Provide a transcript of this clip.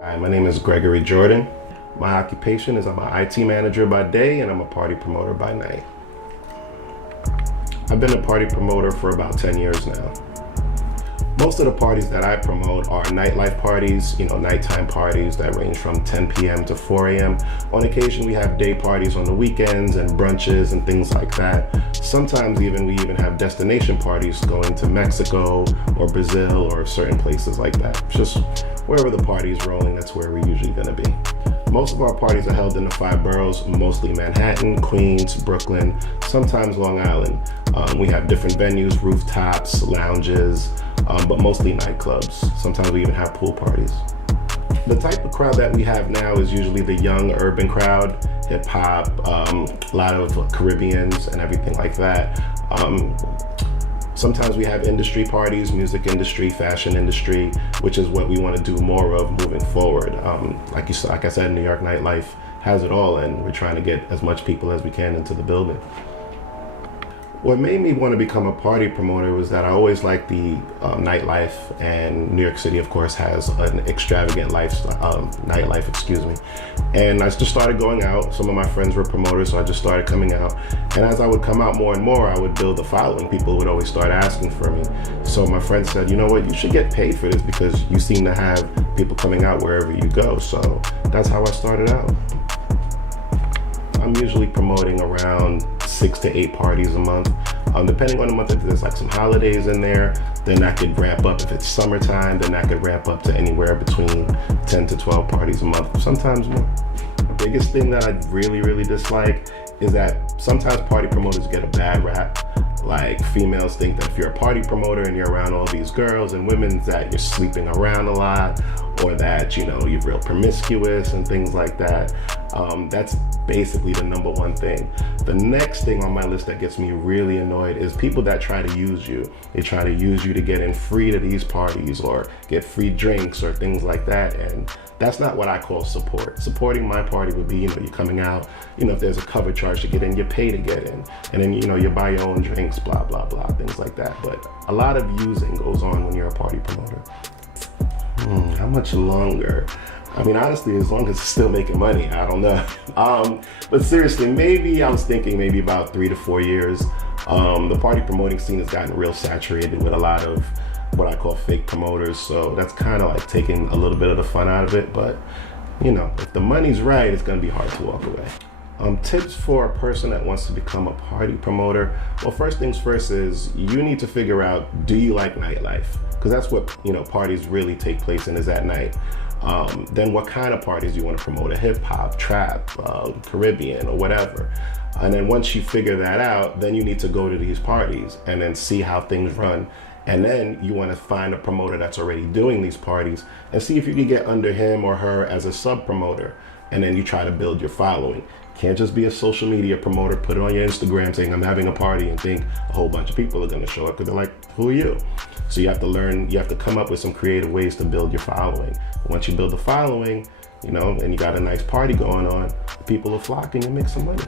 Hi, my name is Gregory Jordan. My occupation is I'm an IT manager by day and I'm a party promoter by night. I've been a party promoter for about 10 years now. Most of the parties that I promote are nightlife parties, nighttime parties that range from 10 p.m. to 4 a.m. On occasion, we have day parties on the weekends and brunches and things like that. Sometimes we even have destination parties going to Mexico or Brazil or certain places like that. Just wherever the party is rolling, that's where we're usually going to be. Most of our parties are held in the 5 boroughs, mostly Manhattan, Queens, Brooklyn, sometimes Long Island. We have different venues, rooftops, lounges, but mostly nightclubs. Sometimes we even have pool parties. The type of crowd that we have now is usually the young urban crowd, hip hop, a lot of Caribbeans and everything like that. Sometimes we have industry parties, music industry, fashion industry, which is what we want to do more of moving forward. Like I said, New York nightlife has it all, and we're trying to get as much people as we can into the building. What made me want to become a party promoter was that I always liked the nightlife, and New York City, of course, has an extravagant nightlife, And I just started going out. Some of my friends were promoters, so I just started coming out. And as I would come out more and more, I would build a following. People would always start asking for me. So my friend said, you know what, you should get paid for this because you seem to have people coming out wherever you go. So that's how I started out. I'm usually promoting around 6 to 8 parties a month. Depending on the month, if there's like some holidays in there, then that could ramp up. If it's summertime, then that could ramp up to anywhere between 10 to 12 parties a month, sometimes more. The biggest thing that I really dislike is that sometimes party promoters get a bad rap. Like, females think that if you're a party promoter and you're around all these girls and women, that you're sleeping around a lot, or that, you're real promiscuous and things like that. That's basically the #1 thing. The next thing on my list that gets me really annoyed is people that try to use you. They try to use you to get in free to these parties or get free drinks or things like that. And that's not what I call support. Supporting my party would be, you're coming out, if there's a cover charge to get in, you pay to get in. And then, you buy your own drinks, blah, blah, blah, things like that. But a lot of using goes on when you're a party promoter. How much longer? I mean, honestly, as long as it's still making money, I don't know. But seriously, I was thinking maybe about 3 to 4 years. The party promoting scene has gotten real saturated with a lot of what I call fake promoters. So that's kind of like taking a little bit of the fun out of it. But, if the money's right, it's going to be hard to walk away. Tips for a person that wants to become a party promoter. Well, first things first is you need to figure out, do you like nightlife? Because that's what, parties really take place in, is at night. Then what kind of parties you want to promote? A hip hop, trap, Caribbean, or whatever. And then once you figure that out, then you need to go to these parties and then see how things run. And then you want to find a promoter that's already doing these parties and see if you can get under him or her as a sub promoter. And then you try to build your following. Can't just be a social media promoter, put it on your Instagram saying I'm having a party and think a whole bunch of people are going to show up because they're like, who are you? So you have to learn, you have to come up with some creative ways to build your following. Once you build the following, and you got a nice party going on, people will flock and you make some money.